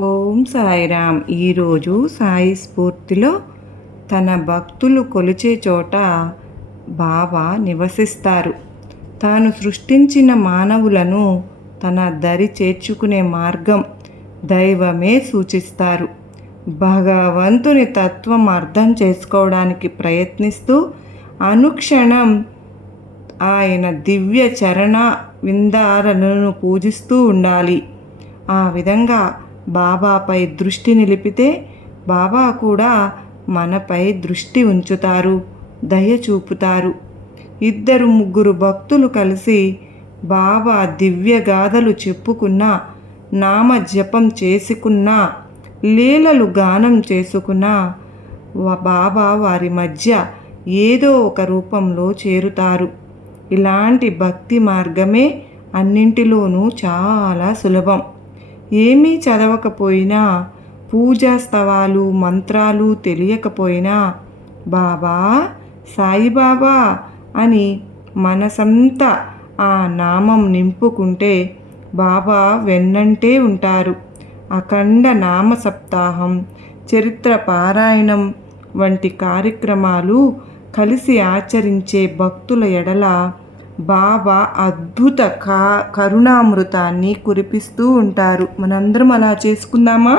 ఓం సాయిరామ్. ఈరోజు సాయి స్ఫూర్తిలో తన భక్తులు కొలిచే చోట బాబా నివసిస్తారు. తాను సృష్టించిన మానవులను తన దరి చేర్చుకునే మార్గం దైవమే సూచిస్తారు. భగవంతుని తత్వం అర్థం చేసుకోవడానికి ప్రయత్నిస్తూ అనుక్షణం ఆయన దివ్య చరణ విందాలను పూజిస్తూ ఉండాలి. ఆ విధంగా బాబాపై దృష్టి నిలిపితే బాబా కూడా మనపై దృష్టి ఉంచుతారు, దయ చూపుతారు. 2-3 భక్తులు కలిసి బాబా దివ్య గాథలు చెప్పుకున్నా, నామ జపం చేసుకున్నా, లీలలు గానం చేసుకున్నా బాబా వారి మధ్య ఏదో ఒక రూపంలో చేరుతారు. ఇలాంటి భక్తి మార్గమే అన్నింటిలోనూ చాలా సులభం. ఏమీ చదవకపోయినా, పూజా స్తవాలు మంత్రాలు తెలియకపోయినా బాబా, సాయిబాబా అని మనసంతా ఆ నామం నింపుకుంటే బాబా వెన్నంటే ఉంటారు. అఖండ నామ సప్తాహం, చరిత్ర పారాయణం వంటి కార్యక్రమాలు కలిసి ఆచరించే భక్తుల ఎడల బాబా అద్భుత కరుణామృతాన్ని కురిపిస్తూ ఉంటారు. మనందరం అలా చేసుకుందామా?